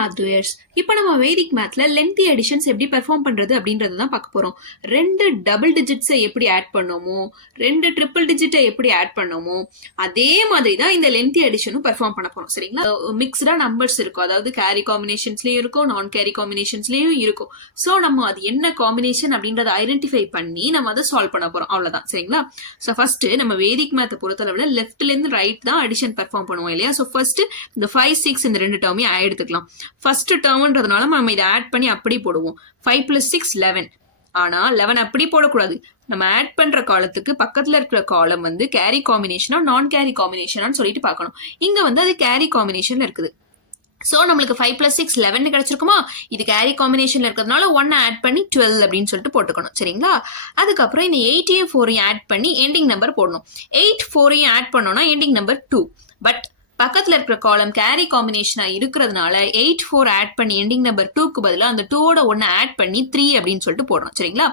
math doers. இப்போ நம்ம வேதிக் மேத்ல lengthy additions எப்படி பெர்ஃபார்ம் பண்றது அப்படின்றது தான் பார்க்க போறோம். 2 டபுள் டிஜிட்ஸை எப்படி ஆட் பண்ணோமோ 2 ட்ரிபிள் டிஜிட்டை எப்படி ஆட் பண்ணோமோ அதே மாதிரி தான் இந்த லென்த்தி அடிஷனும் பெர்ஃபார்ம் பண்ண போறோம். சரிங்களா? மிக்ஸ்டா நம்பர்ஸ் இருக்கும், அதாவது கேரி காம்பினேஷன்ஸ்லயும் இருக்கும், நான் கேரி காம்பினேஷன்ஸ்லயும் இருக்கும். ஸோ நம்ம அது என்ன காம்பினேஷன் அப்படின்றத ஐடென்டிஃபை பண்ணி நம்ம அதை சால்வ் பண்ண போறோம். அவ்வளவுதான். சரிங்களா? ஸோ ஃபர்ஸ்ட் நம்ம வேதிக் மேத்தை பொறுத்தளவுல லெஃப்ட்ல இருந்து ரைட் தான் அடிஷன் பெர்ஃபார்ம் பண்ணுவோம் இல்லையா? ஸோ ஃபர்ஸ்ட் இந்த 5, 6 இந்த 2 டேர்மையும் எடுத்துக்கலாம். ஃபர்ஸ்ட் டேர்ம்ன்றதுனால நம்ம இதை ஆட் பண்ணி அப்படி போடுவோம். 5 + 6 11. ஆனா 11 அப்படி போடக்கூடாது. நம்ம ஆட் பண்ற காலத்துக்கு பக்கத்துல இருக்கிற காலம் வந்து கேரி காம்பினேஷனா நான் கேரி காம்பினேஷனான்னு சொல்லிட்டு பார்க்கணும். இங்க வந்து அது கேரி காம்பினேஷன்ல இருக்குது. ஸோ நம்மளுக்கு 5 + 6 11 கிடைச்சிருக்குமா? இது கேரி காம்பினேஷன்ல இருக்கிறதுனால 1 ஆட் பண்ணி 12 அப்படின்னு சொல்லிட்டு போட்டுக்கணும். சரிங்களா? அதுக்கப்புறம் இந்த 8ஐயும் 4ஐயும் ஆட் பண்ணி எண்டிங் நம்பர் போடணும். 8 4ஐயும் ஆட் பண்ணோம்னா எண்டிங் நம்பர் 2. பட் பக்கத்துல இருக்கிற காலம் கேரி காம்பினேஷனா இருக்கிறதுனால 8 4 ஆட் பண்ணி எண்டிங் நம்பர் 2க்கு பதிலாக அந்த 2ஓட 1 ஆட் பண்ணி 3 அப்படின்னு சொல்லிட்டு போடுறோம். சரிங்களா?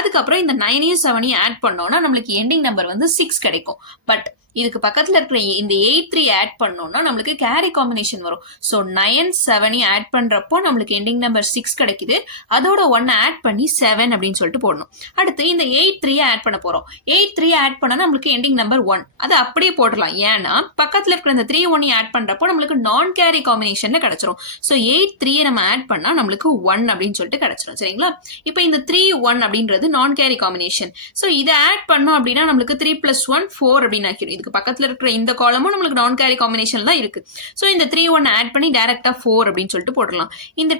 அதுக்கப்புறம் இந்த 9ஐயும் 7ஐயும் ஆட் பண்ணோம்னா நம்மளுக்கு எண்டிங் நம்பர் வந்து 6 கிடைக்கும். பட் இதுக்கு பக்கத்துல இருக்கிற இந்த 8 3 ஆட் பண்ணோம்னா நம்மளுக்கு கேரி காம்பினேஷன் வரும். ஸோ 9 7ஐயும் ஆட் பண்றப்போ நம்மளுக்கு எண்டிங் நம்பர் 6 கிடைக்குது. அதோட 1 ஆட் பண்ணி 7 அப்படின்னு சொல்லிட்டு போடணும். அடுத்து இந்த 8 3 ஆட் பண்ண போறோம். 8 3 ஆட் பண்ணா நம்மளுக்கு எண்டிங் நம்பர் 1. அதை அப்படியே போடலாம். ஏன்னா பக்கத்துல இருக்கிற இந்த 3 1 ஆட் பண்றப்போ நம்மளுக்கு நான் கேரி காம்பினேஷன்ல கிடைச்சிரும். ஸோ 8 3 நம்ம ஆட் பண்ணா நம்மளுக்கு 1 அப்படின்னு சொல்லிட்டு கிடைச்சிரும். சரிங்களா? இப்போ இந்த 3 1 அப்படின்றது நான் கேரி காம்பினேஷன். ஸோ இதை ஆட் பண்ணோம் அப்படின்னா நம்மளுக்கு 3 + 1 4 அப்படின்னு ஆக்கிடும். இதுக்கு பக்கத்துல இருக்கிற இந்த காலமும் நம்மளுக்கு நான் கேரி காம்பினேஷன் தான் இருக்கு. சோ இந்த 3 1 ஆட் பண்ணி டைரக்டா 4 அப்படின்னு சொல்லிட்டு போடலாம். இந்த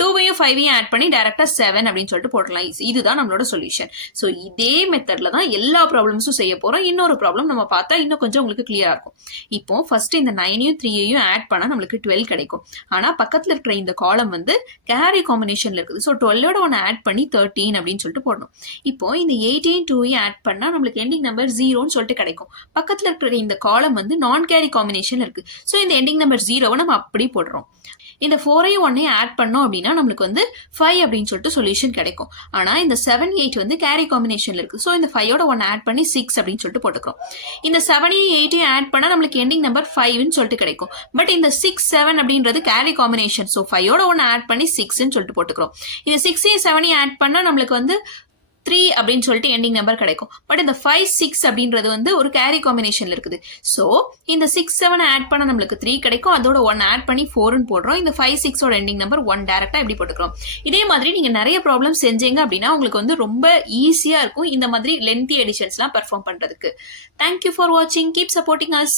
2ஐயும் 5ஐயும் ஆட் பண்ணி டைரக்டா 7 அப்படின்னு சொல்லிட்டு போடலாம். இதுதான் நம்மளோட சொல்யூஷன். சோ இதே மெத்தட்ல தான் எல்லா ப்ராப்ளம்ஸும் செய்ய போறோம். இன்னொரு ப்ராப்ளம் நம்ம பார்த்தா இன்னும் கொஞ்சம் உங்களுக்கு கிளியரா இருக்கும். இப்போ ஃபர்ஸ்ட் இந்த 9ஐயும் 3ஐயும் ஆட் பண்ணா நம்மளுக்கு 12 கிடைக்கும். ஆனா பக்கத்துல இருக்கிற இந்த காலம் வந்து கேரி காம்பினேஷன்ல இருக்குது. சோ 12ஓட 1 ஆட் பண்ணி 13 அப்படின்னு சொல்லிட்டு போடணும். இப்போ இந்த 8ஐயும் 2ஐயும் ஆட் பண்ணா நம்மளுக்கு எண்டிங் நம்பர் 0ன்னு சொல்லிட்டு கிடைக்கும். பக்கத்துல இருக்கிற இந்த காலம் வந்து நான் கேரி காம்பினேஷன் இருக்கு. சோ இந்த எண்டிங் நம்பர் 0வை நம்ம அப்படி போடுறோம். இந்த 4ஐயும் 1ஐயும் ஆட் பண்ணோம் அப்படின்னா நம்மளுக்கு வந்து 5 அப்படின்னு சொல்லிட்டு சொல்யூஷன் கிடைக்கும். ஆனா இந்த 7 8 வந்து கேரி காம்பினேஷன்ல இருக்கு. சோ இந்த 5ஓட 1 ஆட் பண்ணி 6 அப்படின்னு சொல்லிட்டு போட்டுக்கிறோம். இந்த 7ஐயும் 8ஐயும் ஆட் பண்ணா நம்மளுக்கு எண்டிங் நம்பர் 5ன்னு சொல்லிட்டு கிடைக்கும். பட் இந்த 6 7 அப்படின்றது கேரி காம்பினேஷன். சோ 5ஓட 1 ஆட் பண்ணி 6ன்னு சொல்லிட்டு போட்டுக்கிறோம். இந்த 6ஐயும் 7ஐயும் ஆட் பண்ணா நம்மளுக்கு வந்து 3 அப்படின்னு சொல்லிட்டு எண்டிங் நம்பர் கிடைக்கும். பட் இந்த 5 6 அப்படின்றது வந்து ஒரு கேரி காம்பினேஷன்ல இருக்குது. சோ இந்த 6 7 ஆட் பண்ண நம்மளுக்கு 3 கிடைக்கும். அதோட 1 ஆட் பண்ணி 4ன்னு போடுறோம். இந்த 5 6ஓட எண்டிங் நம்பர் 1 டைரக்டா இப்படி போட்டுக்கிறோம். இதே மாதிரி நீங்க நிறைய ப்ராப்ளம் செஞ்சீங்க அப்படின்னா உங்களுக்கு வந்து ரொம்ப ஈஸியா இருக்கும் இந்த மாதிரி லென்த்தி அடிஷன்ஸ்லாம் பெர்ஃபார்ம் பண்றதுக்கு. Thank you for watching. Keep supporting us.